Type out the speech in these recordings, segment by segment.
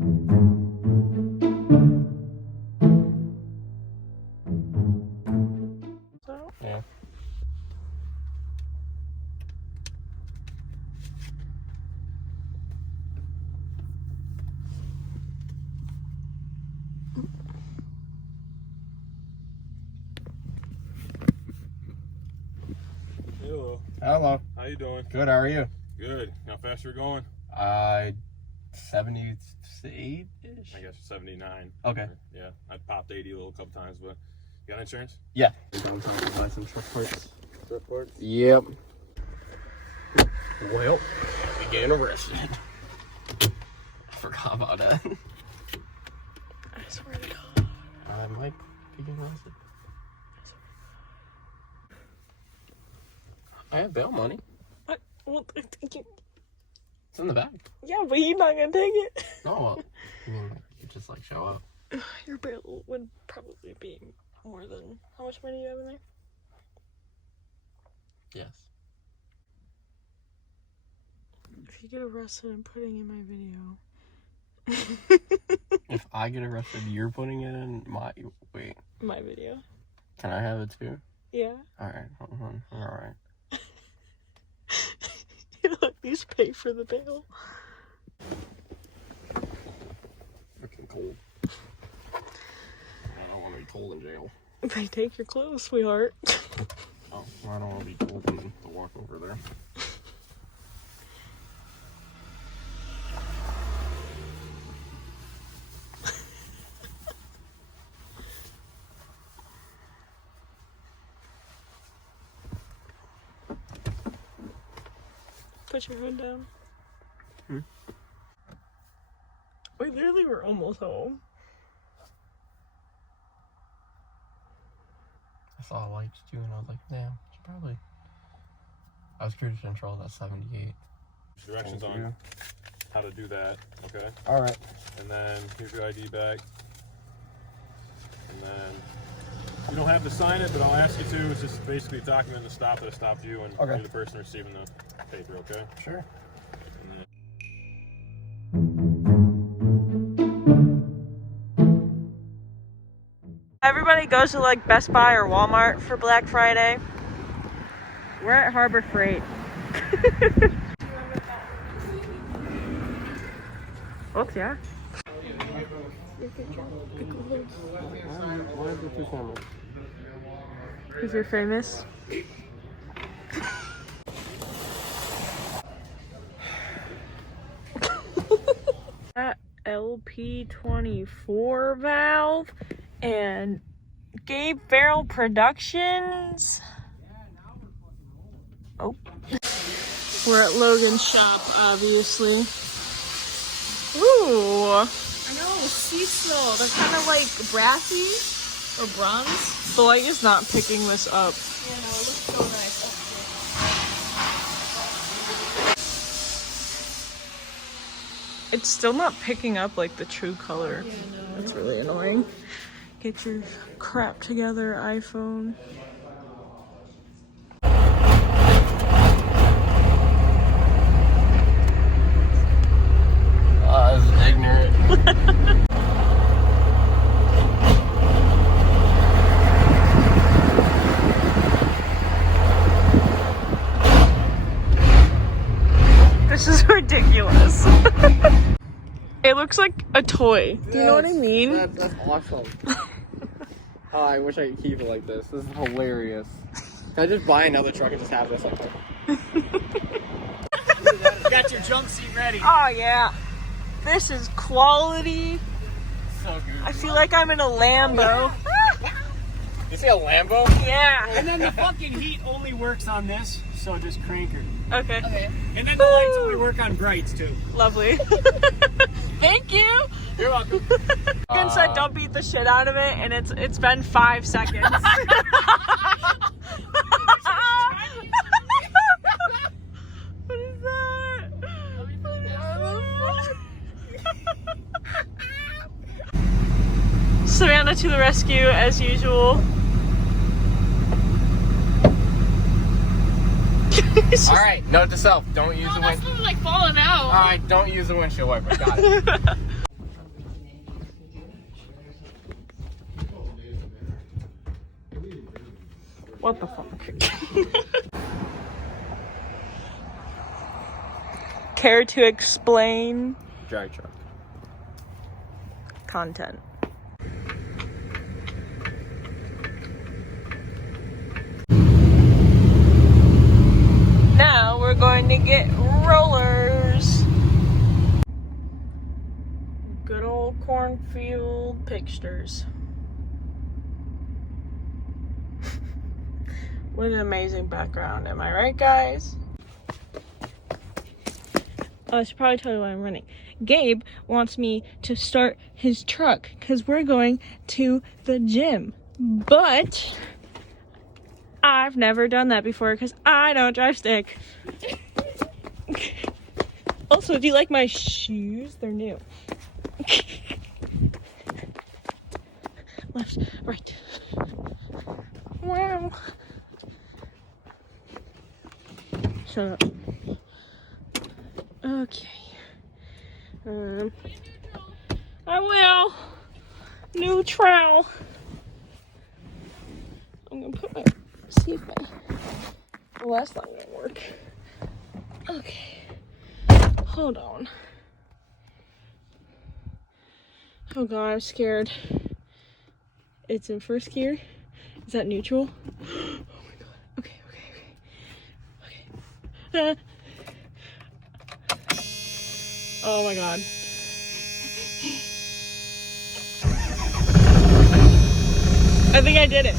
Yeah. Hello. Hello. How you doing? Good, how are you? Good. How fast you're going? 78-ish. I guess 79. Okay. Yeah, I popped 80 a little couple times, but you got insurance? Yeah. I'm trying to buy some truck parts. Truck parts? Yep. Well, we getting arrested. Forgot about that. I swear to God. I might be getting arrested. I have bail money. Well, It's in the bag. yeah, but you're not gonna take it. No, well, I mean, like, you just like show up. Your bill would probably be more than how much money you have in there. Yes. If you get arrested, I'm putting in my video. If I get arrested, you're putting it in my... Wait. My video. Can I have it too? Yeah. Alright, hold on. Alright. You'll at least pay for the bail. Freaking cold. I don't want to be cold in jail. They take your clothes, sweetheart. Oh, well, I don't want to be cold in the walk over there. Put your hood down. Hmm? We literally were almost home. I saw lights too, and I was like, damn, it's probably... I was cruise control at 78. Directions on how to do that, okay? Alright. And then here's your ID bag. And then you don't have to sign it, but I'll ask you to. It's just basically a document to stop that I stopped you and Okay. you're the person receiving the paper, okay? Sure. And then Everybody goes to like Best Buy or Walmart for Black Friday. We're at Harbor Freight. Oops, yeah. Why is it too camera? Because you're famous. That LP24 valve and Gabe Farrell Productions. Oh. We're at Logan's shop, obviously. Ooh. I know, seats though. They're kind of like brassy or bronze. The light is not picking this up. Yeah, no, it looks so nice. It's still not picking up like the true color. Yeah, no. That's really annoying. Get your crap together, iPhone. This is ignorant. This is ridiculous. It looks like a toy. Do you know what I mean? That's awesome. Oh, I wish I could keep it like this. This is hilarious. Can I just buy another truck and just have this like that? You got your jump seat ready. Oh yeah. This is quality. So good. I feel like I'm in a Lambo. You see a Lambo? Yeah. And then the fucking heat only works on this, so just crank her. Okay. And then the lights only work on brights too. Lovely. Thank you. You're welcome. Logan said don't beat the shit out of it, and it's been 5 seconds. What is that? Savannah to the rescue as usual. Alright, note to self, don't use the windshield. Like falling out. Alright, don't use the windshield wiper. Got it. What the fuck? Care to explain? Drag truck. Content. Now we're going to get rollers. Good old cornfield pictures. What an amazing background, am I right, guys? Oh, I should probably tell you why I'm running. Gabe wants me to start his truck because we're going to the gym. But I've never done that before because I don't drive stick. Also, do you like my shoes? They're new. Left, right. Wow. Shut up. Okay. I will. Neutral. I'm gonna put my, see if well, that's not gonna work. Okay. Hold on. Oh god, I'm scared. It's in first gear. Is that neutral? Oh my god. Okay. Oh my god. I think I did it.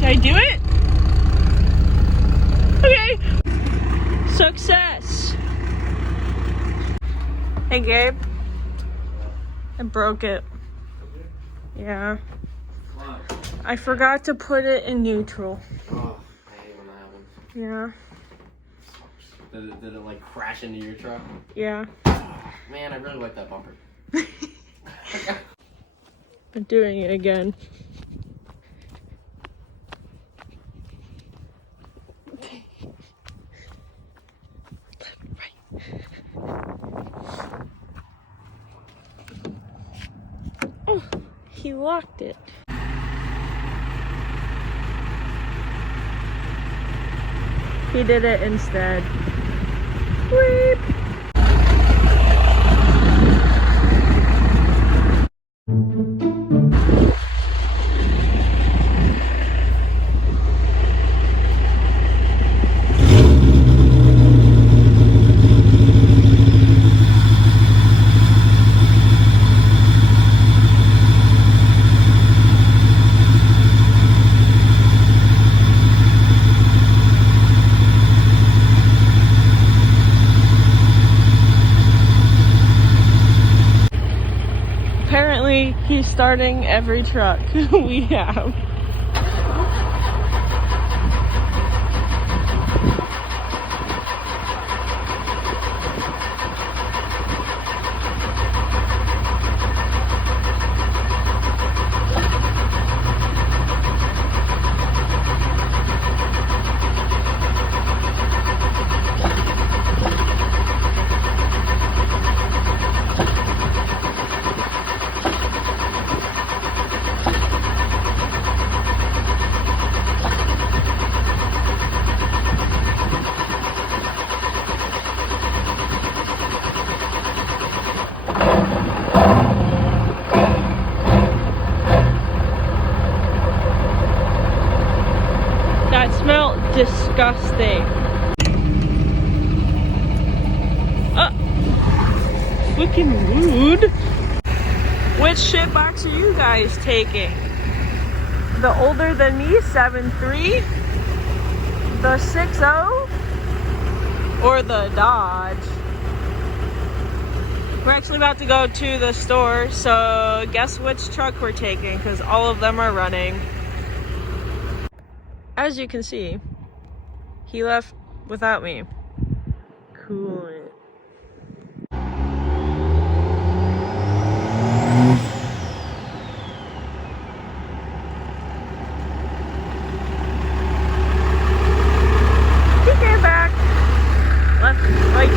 Did I do it? Okay. Success. Hey Gabe. I broke it. Yeah. I forgot to put it in neutral. Oh, I hate when that happens. Yeah. Did it like crash into your truck? Yeah. Man, I really like that bumper. I'm doing it again. Oh, he locked it. He did it instead. Weep. Apparently, he's starting every truck we have. That smelled disgusting. Looking rude. Which shit box are you guys taking? The older than me 7.3? The 6.0? Or the Dodge? We're actually about to go to the store, so guess which truck we're taking, because all of them are running. As you can see, he left without me. Cool. Get back. Left, right.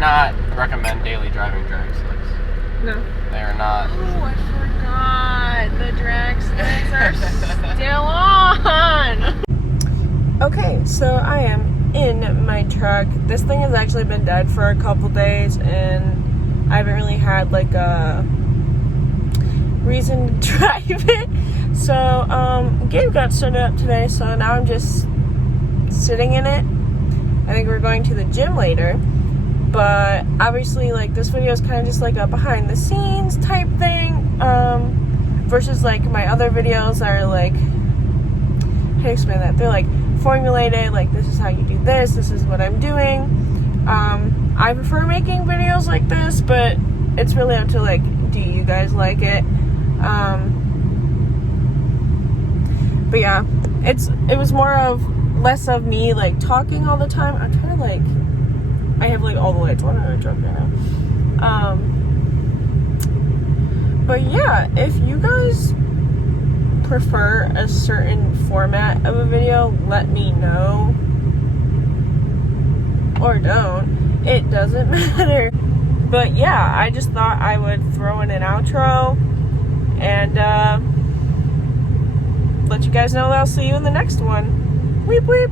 not recommend daily driving drag slicks. No. They are not. Oh, I forgot. The drag slicks are still on. Okay, so I am in my truck. This thing has actually been dead for a couple days, and I haven't really had like a reason to drive it. So Gabe got started up today, so now I'm just sitting in it. I think we're going to the gym later, but obviously like this video is kind of just like a behind the scenes type thing, versus like my other videos are like, how do you explain that? They're like formulated, like this is how you do this is what I'm doing. I prefer making videos like this, but it's really up to like, do you guys like it? But yeah, it was more of less of me like talking all the time. I'm trying to like, I have like all the lights on in my truck right now. But yeah, if you guys prefer a certain format of a video, let me know, or don't, it doesn't matter. But yeah, I just thought I would throw in an outro and let you guys know that I'll see you in the next one. Weep weep.